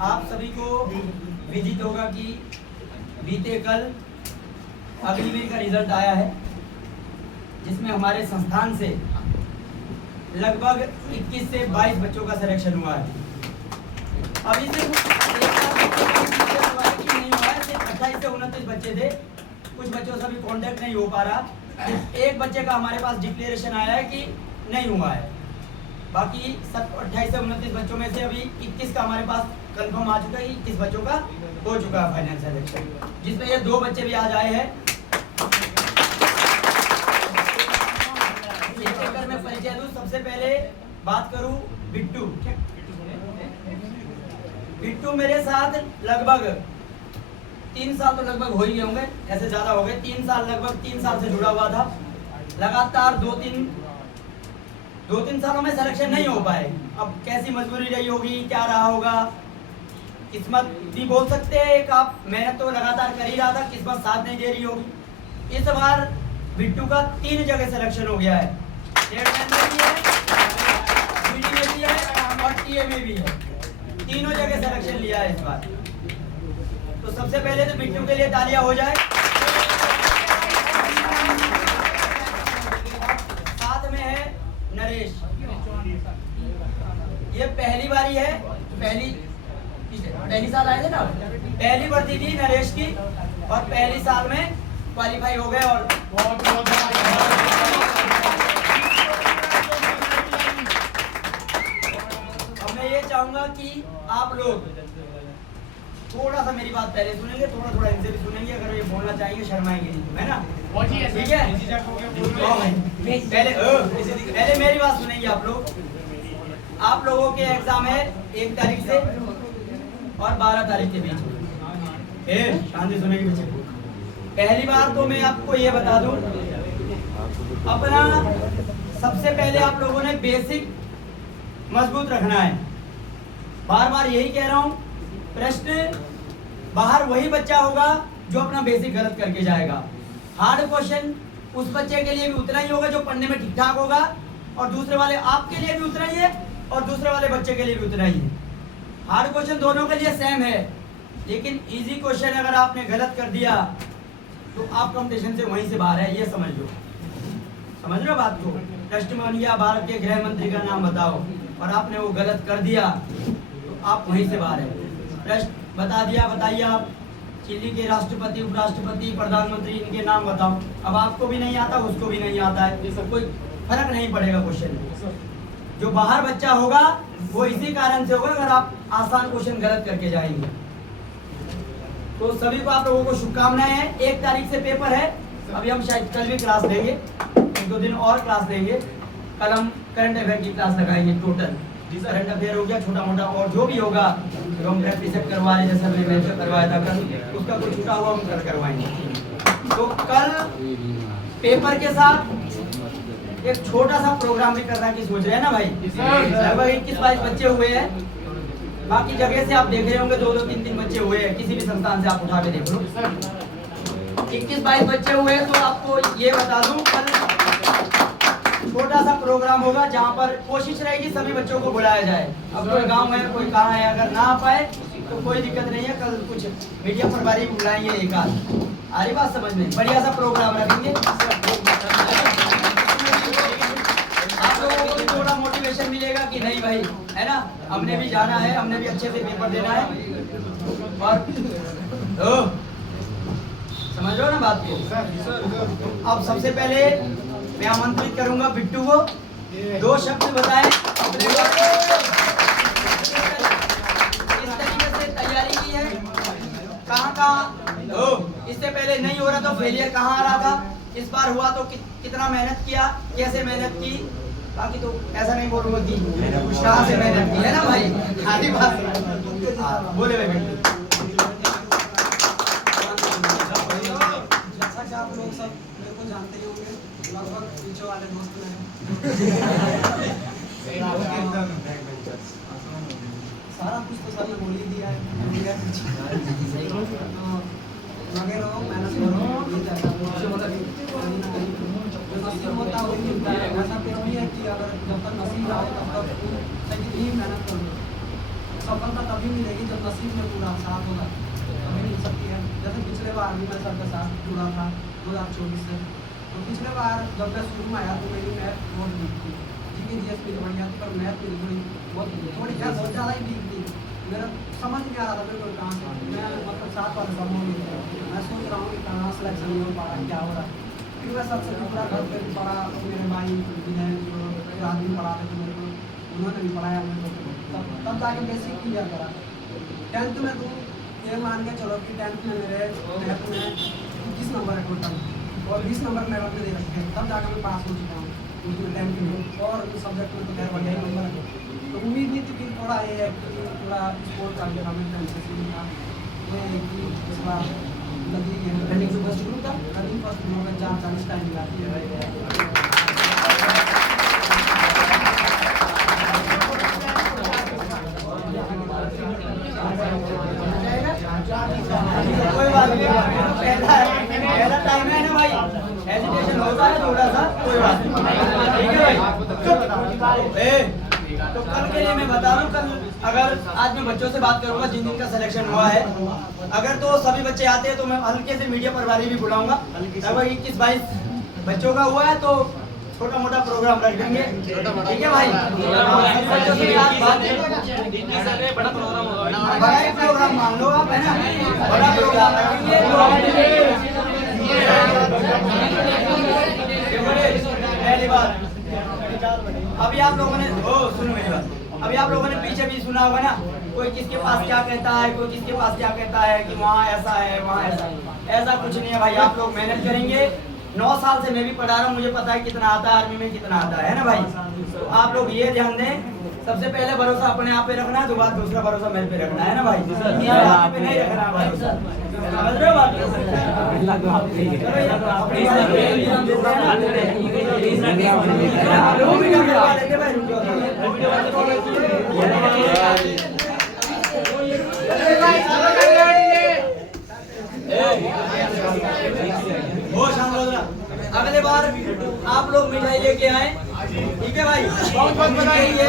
आप सभी को विदित होगा कि बीते कल अग्निवीर का रिजल्ट आया है, जिसमें हमारे संस्थान से लगभग 21 से 22 बच्चों का सिलेक्शन हुआ है। अभी से नहीं हुआ है, सिर्फ 28 से 29 बच्चे थे। कुछ बच्चों से अभी कांटेक्ट नहीं हो पा रहा। एक बच्चे का हमारे पास डिक्लेरेशन आया है कि नहीं हुआ है। बाकी सब 28 से 29 बच्चों में से अभी 21 का हमारे पास कंफर्म आ चुका है। 21 बच्चों का हो चुका है फाइनल सिलेक्शन, जिसमें ये 2 बच्चे भी आज आए हैं। एक मैं परिचय दूं। सबसे पहले बात करूं बिट्टू। बिट्टू मेरे साथ लगभग 3 साल तो लगभग हो ही गए होंगे, ऐसे ज्यादा हो गए। 3 साल लगभग 3 साल से जुड़ा हुआ था। लगातार 2-3 सालों में सिलेक्शन नहीं हो पाए। अब कैसी मजबूरी रही होगी, क्या रहा होगा, किस्मत भी बोल सकते हैं। एक आप मेहनत तो लगातार कर ही रहा था, किस्मत साथ नहीं दे रही होगी। इस बार बिट्टू का 3 जगह सिलेक्शन हो गया है। स्टेट में भी है, बीडी में भी है और टीए में भी है। तीनों जगह सिलेक्शन लिया है इस बार। तो सबसे पहले तो बिट्टू के लिए तालियां हो जाए। साथ में है नरेश। ये पहली बारी है, पहली साल आए थे ना, पहली भर्ती थी नरेश की और पहली साल में क्वालिफाई हो गए। और अब मैं ये चाहूंगा कि आप लोग थोड़ा सा मेरी बात पहले सुनेंगे, थोड़ा इनसे भी सुनेंगे। अगर ये बोलना चाहेंगे शर्माएंगे नहीं, है ना? ठीक है। पहले मेरी बात सुनेंगे आप लोग। आप लोगों के एग्जाम है 1 तारीख से और 12 तारीख के बीच में। शांति सुनेंगे पीछे। पहली बार तो मैं आपको ये बता दूं, अपना सबसे पहले आप लोगों ने बेसिक मजबूत रखना है। बार बार यही कह रहा हूं, प्रश्न बाहर वही बच्चा होगा जो अपना बेसिक गलत करके जाएगा। हार्ड क्वेश्चन उस बच्चे के लिए भी उतना ही होगा जो पढ़ने में ठीक ठाक होगा, और दूसरे वाले आपके लिए भी उतना ही है और दूसरे वाले बच्चे के लिए भी उतना ही है। हार्ड क्वेश्चन दोनों के लिए सेम है, लेकिन इजी क्वेश्चन अगर आपने गलत कर दिया तो आप कंपटीशन से वहीं से बाहर है, ये समझ लो। समझ लो बात को। प्रश्न बन गया भारत के गृह मंत्री का नाम बताओ, और आपने वो गलत कर दिया तो आप वहीं से बाहर है। प्रश्न बता दिया, बताइए आप चिली के राष्ट्रपति, उपराष्ट्रपति, प्रधानमंत्री, इनके नाम बताओ। अब आपको भी नहीं आता, उसको भी नहीं आता है, ये सब कोई फर्क नहीं पड़ेगा क्वेश्चन में। जो बाहर बच्चा होगा वो इसी कारण से होगा अगर आप आसान क्वेश्चन गलत करके जाएंगे। तो सभी को आप लोगों को शुभकामनाएं हैं। 1 तारीख से पेपर है। अभी हम शायद कल भी क्लास देंगे, 1-2 दिन और क्लास देंगे। कल हम करंट अफेयर की क्लास लगाएंगे टोटल। करंट अफेयर हो गया, छोटा मोटा और जो भी होगा जो हम प्रैक्टिस करवा रहे, जैसे हमने मैच करवाया था कल, उसका कोई छूटा हुआ हम कल करवाएंगे। तो कल पेपर के साथ एक छोटा सा प्रोग्राम भी करना की सोच रहे हैं ना भाई? लगभग 21-22 बच्चे हुए हैं। बाकी जगह से आप देख रहे होंगे 2-2, 3-3 बच्चे हुए हैं। किसी भी संस्थान से आप उठा के देख लो, 21-22 बच्चे हुए हैं। तो आपको ये बता दूं, कल छोटा सा प्रोग्राम होगा जहाँ पर कोशिश रहेगी सभी बच्चों को बुलाया जाए। अब कोई गांव है, कोई कहाँ है, अगर ना आ पाए तो कोई दिक्कत नहीं है। कल कुछ मीडिया प्रभारी बुलाएंगे एक आध, आ रही बात समझ में? बढ़िया सा प्रोग्राम रखेंगे। आप लोगों को भी थोड़ा मोटिवेशन मिलेगा कि नहीं भाई, है ना, हमने भी जाना है, हमने भी अच्छे से पेपर देना है। और समझ लो ना बात को। अब सबसे पहले मैं आमंत्रित करूंगा बिट्टू को, 2 शब्द बताएं अपने बारे में। किस तरीके से तैयारी की है, कहाँ इससे पहले नहीं हो रहा तो फेलियर कहाँ आ रहा था, इस बार हुआ तो कितना मेहनत किया, कैसे मेहनत की। बाकी तो ऐसा नहीं बोलूंगा कि कहाँ से मेहनत की, है ना भाई? खाली बात बोले भाई बिट्टू। आप लोग सब मेरे को जानते ही होंगे, लगभग पीछे वाले दोस्त हैं। सारा कुछ तो सभी बोल ही दिया है। लगे रहो, मेहनत करो, नसीब होता है वही मिलता है। ऐसा फिर नहीं है कि अगर जब तक नसीब रहा तब तक लेकिन यही मेहनत करो। सफलता तभी मिलेगी जब नसीब में पूरा साथ होगा, तभी मिल सकती है। जैसे पिछले बार भी मैं सबके साथ जुड़ा था 2024 से। तो पिछले बार जब मैं शुरू में आया तो मेरी मैथ बहुत वीक थी, जीके जीएस मेरी बढ़िया थी, पर मैथ मेरी थोड़ी क्या बहुत ज़्यादा ही वीक थी। मेरा समझ नहीं आ रहा था मेरे को कहाँ से, मैं मतलब 7 वाले सब हो गई। मैं सोच रहा हूँ कि कहाँ सिलेक्शन नहीं हो पा रहा, क्या हो रहा है। फिर मैं सबसे पूरा घर पर भी पढ़ा, मेरे भाई भी हैं जो आदमी पढ़ाते थे मेरे को, उन्होंने भी पढ़ाया मेरे को। तब जाके बेसिक क्लियर करा। 10th में तुम ये मान के चलो कि 10th में मेरे मैथ में 21 नंबर है टोटल, और 20 नंबर मेरे अपने दे रखे हैं। तब जाकर मैं पास हो चुका हूँ उसमें 10th में, और सब्जेक्ट में तो खैर बढ़िया ही नंबर है। तो उम्मीद नहीं थी कि थोड़ा ये है कि थोड़ा स्पोर्ट का जो हमें टेंशन था ये है कि इस बार लगी है रनिंग से फर्स्ट ग्रुप था, रनिंग फर्स्ट ग्रुप में 4:40 टाइम मिलाती है। कोई बात नहीं, पहला टाइम है ना भाई, हेजिटेशन होता है थोड़ा सा, कोई बात नहीं, ठीक है भाई। तो कल के लिए मैं बता दूं, कल अगर आज मैं बच्चों से बात करूंगा जिन दिन का सिलेक्शन हुआ है, अगर तो सभी बच्चे आते हैं तो मैं हल्के से मीडिया प्रभारी भी बुलाऊंगा। अगर 21-22 बच्चों का हुआ है तो छोटा मोटा प्रोग्राम रख देंगे, ठीक है भाई। बच्चों से बड़ा प्रोग्राम होगा, बड़ा ही प्रोग्राम मान लो आप, है ना, बड़ा प्रोग्राम रखेंगे। पहली बात, अभी आप लोगों ने सुनो मेरी बात, अभी आप लोगों ने पीछे भी सुना होगा ना, कोई किसके पास क्या कहता है, कोई किसके पास क्या कहता है कि वहाँ ऐसा है वहाँ ऐसा है। ऐसा कुछ नहीं है भाई, आप लोग मेहनत करेंगे। 9 साल से मैं भी पढ़ा रहा हूँ, मुझे पता है कितना आता है, आर्मी में कितना आता है ना भाई। तो आप लोग ये ध्यान दें, सबसे पहले भरोसा अपने आप पे रखना है, तो बात दूसरा भरोसा मेरे पे रखना है ना भाई, आप पे नहीं रखना भरोसा, समझ रहे हो बात। अगले बार आप लोग मिठाई लेके आए, ठीक है भाई। बहुत बहुत बधाई है।